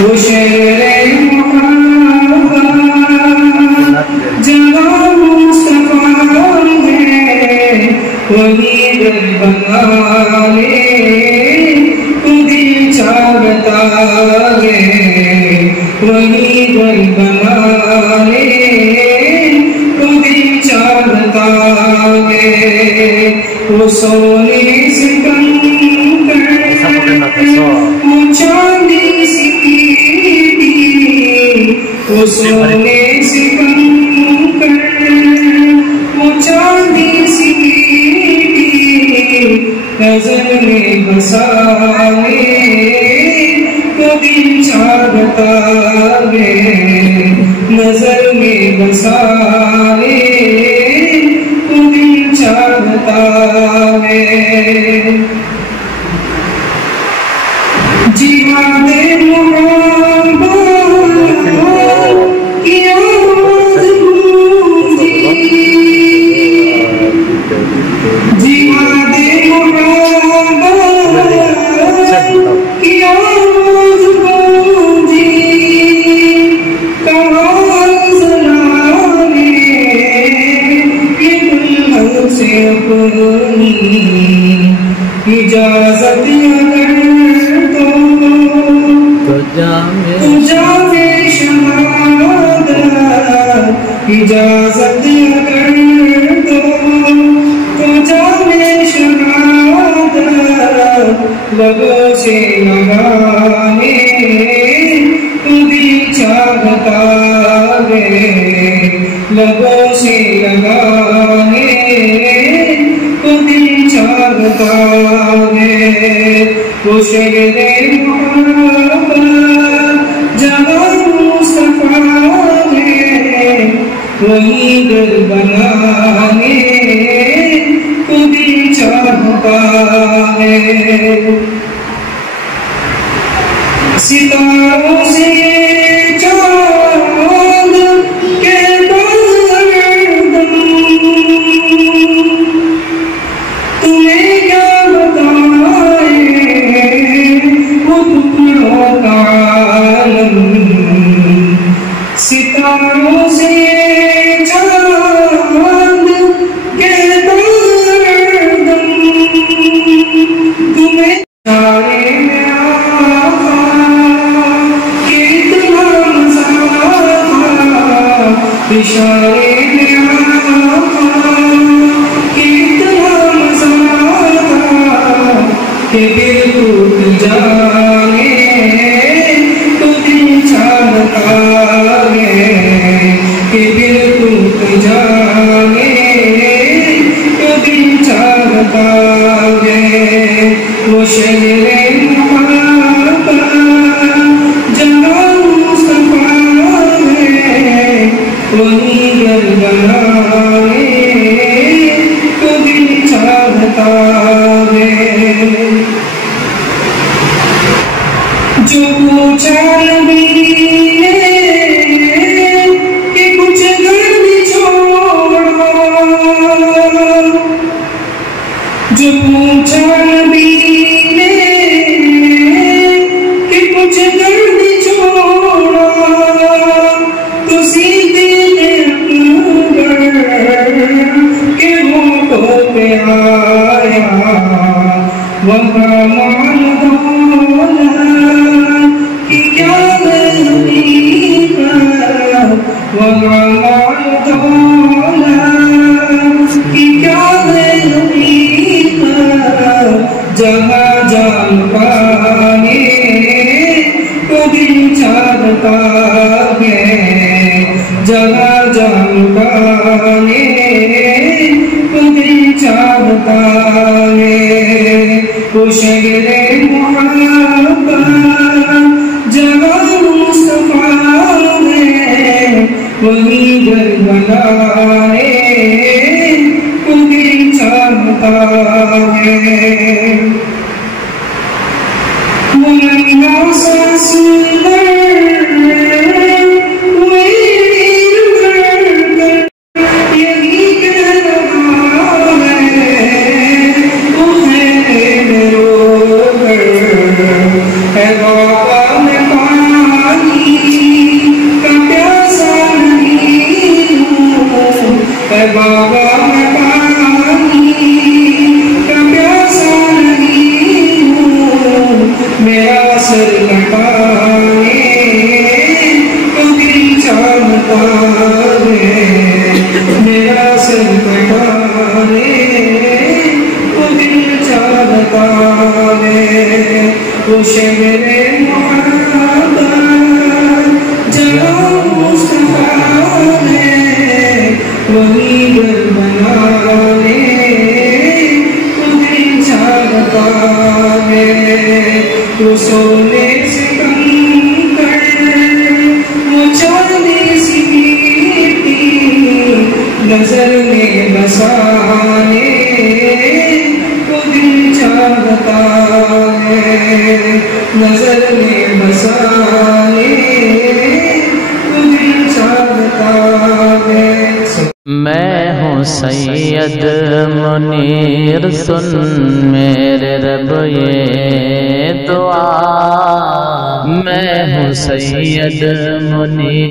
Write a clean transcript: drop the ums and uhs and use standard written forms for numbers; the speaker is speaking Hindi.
वो शेरे जहाँ मुस्तफा है वही दिल बना ले तू दिल चाहता है वही दिल बना ले तू दिल चाहता है वो सोने से कंकर वो चांदी सी वो सोने से कंकर वो चांदी सी नजर में बसा ले तो दिल चाहता है नजर में बसा ले तो दिल चाहता है जीवा दे इजाजत अगर तो जावे शहादत इजाजत अगर तो जावे शहादत लबों से लगाने तू दिल चाहता है लबों से लगाने तो दिल चाहता है वो शेरे मोहब्बत जहाँ मुस्तफा है वही दिल बनाने तो दिल चाहता है सितारों से चांद के बादल तुम्हें क्या बताए वो टुकड़ों का आलम सितारों से चांद के बादल तुम्हें सारे इशारे में कितना मजा के दिल टूट जाने तो दिल चाहता है कि दिल टूट जाने तो दिल चाहता है वो शेरे मोहब्बत जहाँ मुस्तफा है वही दिल बनाने तो दिल चाहता है जो पूछा नबी ने कि कुछ घर भी छोड़ा जो पूछा नबी ने कि कुछ घर भी छोड़ा तो सीधे के होठों पे आया वहाँ मान कि क्या गलती वहाँ मान कि क्या गलती जहाँ जान पाने तो दिल चाहता है जहाँ जान पाने तो दिल चाहता है वो शेरे मोहब्बत जहाँ मुस्तफा है वही दिल बनाने तो दिल चाहता है वो नन्हा सा सुंदर यही कह रहा है चाहता है। वो शहरे मोहब्बत जहाँ मुस्तफा है, वही घर बनाने को दिल चाहता है। वो सोने से कम कर वो चांदी सी मीठी नजर में बसाने को दिल चाहता है। नजर में बसाने को दिल चाहता है। मैं हूँ सैयद मुनीर, सुन मेरे रब ये दुआ। मैं हूँ सैयद मुनीर।